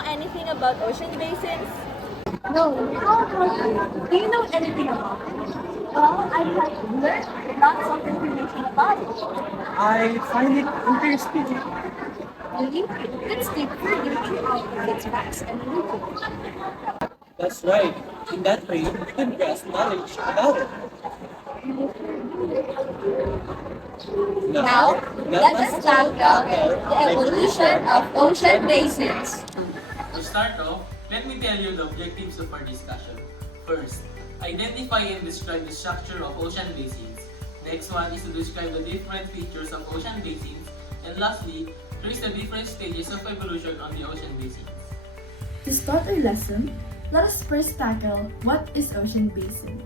know anything about ocean basins? No, how about you? Do you know anything about it? Well, I'd like to learn lots of information about it. I find it interesting. Really? Let's dig further throughout its facts and benefits. That's right. In that way, we can grasp knowledge about it. Now, Now, let us tackle the evolution of ocean basins. To start off, let me tell you the objectives of our discussion. First, identify and describe the structure of ocean basins. Next one is to describe the different features of ocean basins. And lastly, trace the different stages of evolution on the ocean basins. To start our lesson, let us first tackle what is ocean basin.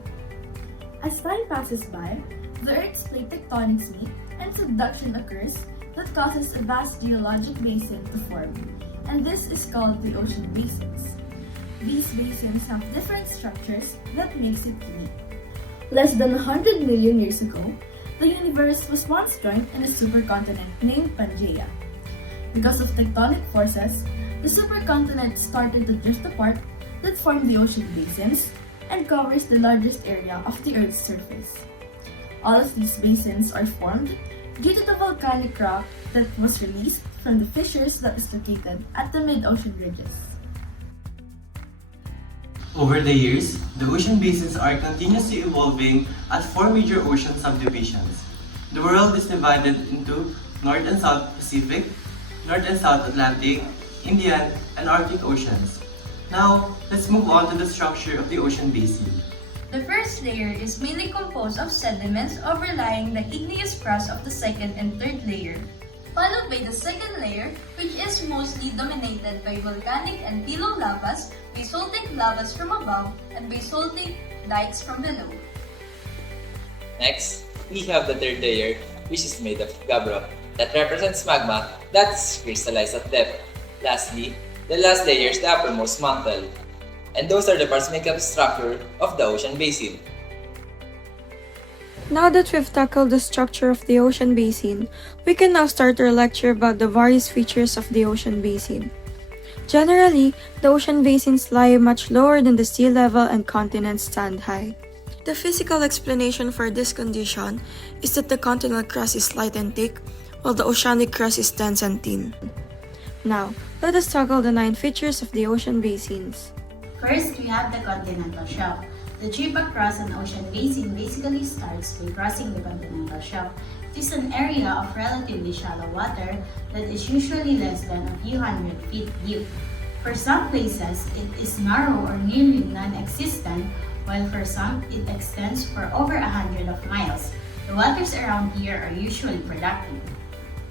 As time passes by, the Earth's plate tectonics meet and subduction occurs that causes a vast geologic basin to form, and this is called the ocean basins. These basins have different structures that makes it unique. Less than 100 million years ago, the universe was once joined in a supercontinent named Pangaea. Because of tectonic forces, the supercontinent started to drift apart that formed the ocean basins and covers the largest area of the Earth's surface. All of these basins are formed due to the volcanic rock that was released from the fissures that is located at the mid-ocean ridges. Over the years, the ocean basins are continuously evolving as four major ocean subdivisions. The world is divided into North and South Pacific, North and South Atlantic, Indian, and Arctic Oceans. Now, let's move on to the structure of the ocean basin. The first layer is mainly composed of sediments overlying the igneous crust of the second and third layer, followed by the second layer, which is mostly dominated by volcanic and pillow lavas, basaltic lavas from above, and basaltic dikes from below. Next, we have the third layer, which is made of gabbro, that represents magma that's crystallized at depth. Lastly, the last layer is the uppermost mantle, and those are the parts make up the structure of the ocean basin. Now that we've tackled the structure of the ocean basin, we can now start our lecture about the various features of the ocean basin. Generally, the ocean basins lie much lower than the sea level and continents stand high. The physical explanation for this condition is that the continental crust is light and thick, while the oceanic crust is dense and thin. Now, let us tackle the 9 features of the ocean basins. First, we have the continental shelf. The trip across an ocean basin basically starts by crossing the continental shelf. It is an area of relatively shallow water that is usually less than a few hundred feet deep. For some places, it is narrow or nearly non-existent, while for some, it extends for over 100 of miles. The waters around here are usually productive.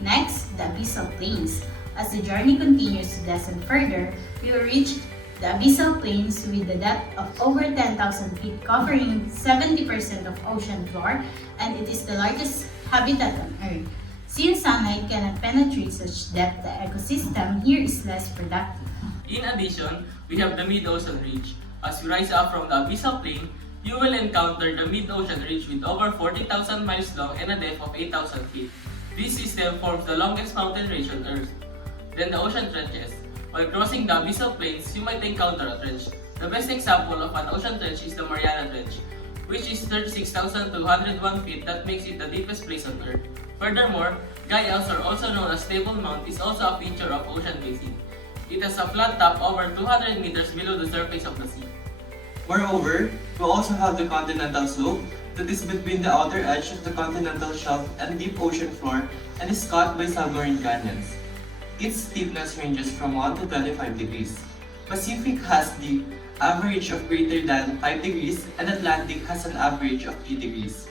Next, the abyssal plains. As the journey continues to descend further, we will reach the abyssal plains with a depth of over 10,000 feet, covering 70% of ocean floor, and it is the largest habitat on Earth. Since sunlight cannot penetrate such depth, the ecosystem here is less productive. In addition, we have the mid-ocean ridge. As you rise up from the abyssal plain, you will encounter the mid-ocean ridge with over 40,000 miles long and a depth of 8,000 feet. This system forms the longest mountain range on Earth. Then the ocean trenches. While crossing the abyssal plains, you might encounter a trench. The best example of an ocean trench is the Mariana Trench, which is 36,201 feet that makes it the deepest place on Earth. Furthermore, Gaias, or also known as Table Mount, is also a feature of ocean basin. It has a flat top over 200 meters below the surface of the sea. Moreover, we also have the continental slope that is between the outer edge of the continental shelf and deep ocean floor and is cut by submarine canyons. Its steepness ranges from 1 to 25 degrees. Pacific has the average of greater than 5 degrees and Atlantic has an average of 3 degrees.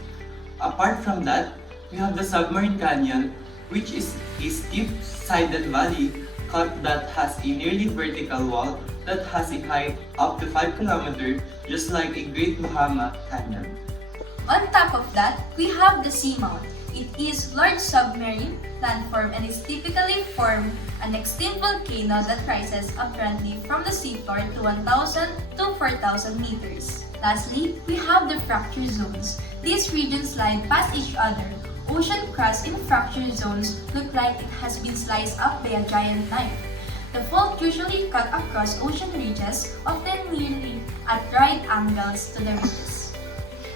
Apart from that, we have the submarine canyon, which is a steep-sided valley cut that has a nearly vertical wall that has a height up to 5 kilometers, just like a Great Bahama Canyon. On top of that, we have the seamount. It is large submarine landform and is typically formed an extinct volcano that rises apparently from the seafloor to 1,000 to 4,000 meters. Lastly, we have the fracture zones. These regions slide past each other. Ocean crust in fracture zones look like it has been sliced up by a giant knife. The fault usually cut across ocean ridges, often nearly at right angles to the ridges.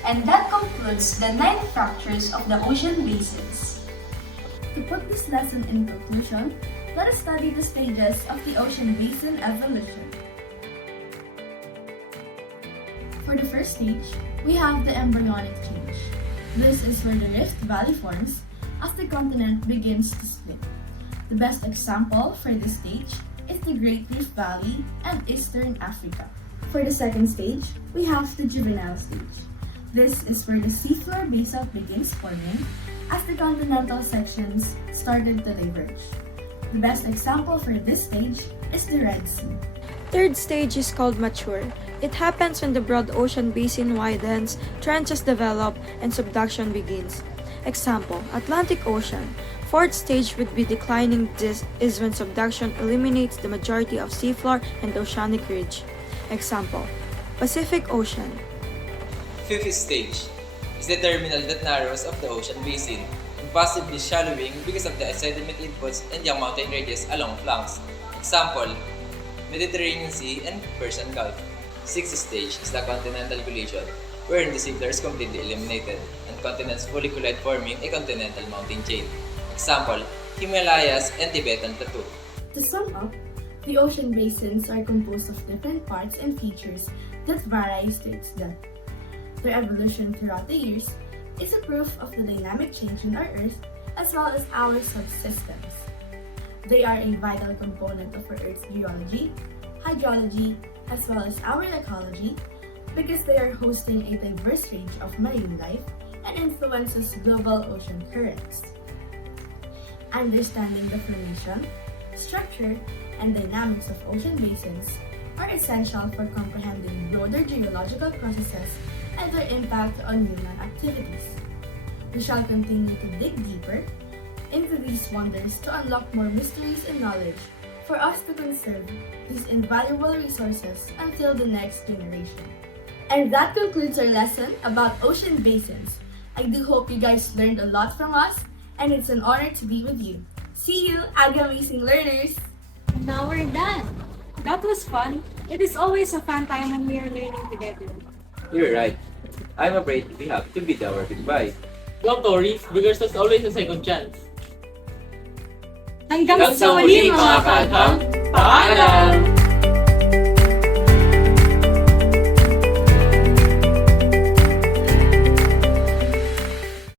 And that concludes the 9 fractures of the ocean basins. To put this lesson in conclusion, let us study the stages of the ocean basin evolution. For the first stage, we have the embryonic change. This is where the rift valley forms as the continent begins to split. The best example for this stage is the Great Rift Valley and Eastern Africa. For the second stage, we have the juvenile stage. This is where the seafloor basalt begins forming as the continental sections started to diverge. The best example for this stage is the Red Sea. Third stage is called mature. It happens when the broad ocean basin widens, trenches develop, and subduction begins. Example, Atlantic Ocean. Fourth stage would be declining. This is when subduction eliminates the majority of seafloor and oceanic ridge. Example, Pacific Ocean. Fifth stage is the terminal that narrows of the ocean basin and possibly shallowing because of the sediment inputs and young mountain ranges along flanks. Example, Mediterranean Sea and Persian Gulf. Sixth stage is the continental collision, wherein the seafloor is completely eliminated and continents fully collide, forming a continental mountain chain. Example, Himalayas and Tibetan Plateau. To sum up, the ocean basins are composed of different parts and features that varies to its depth. Their evolution throughout the years is a proof of the dynamic change in our Earth as well as our subsystems. They are a vital component of our Earth's geology, hydrology, as well as our ecology because they are hosting a diverse range of marine life and influences global ocean currents. Understanding the formation, structure, and dynamics of ocean basins are essential for comprehending broader geological processes and their impact on human activities. We shall continue to dig deeper into these wonders to unlock more mysteries and knowledge for us to conserve these invaluable resources until the next generation. And that concludes our lesson about ocean basins. I do hope you guys learned a lot from us, and it's an honor to be with you. See you, amazing learners! Now we're done. That was fun. It is always a fun time when we are learning together. You're right. I'm afraid we have to bid our goodbye. Don't worry, because there's always a second chance. Hanggang sa muli mga kalhang, paalam!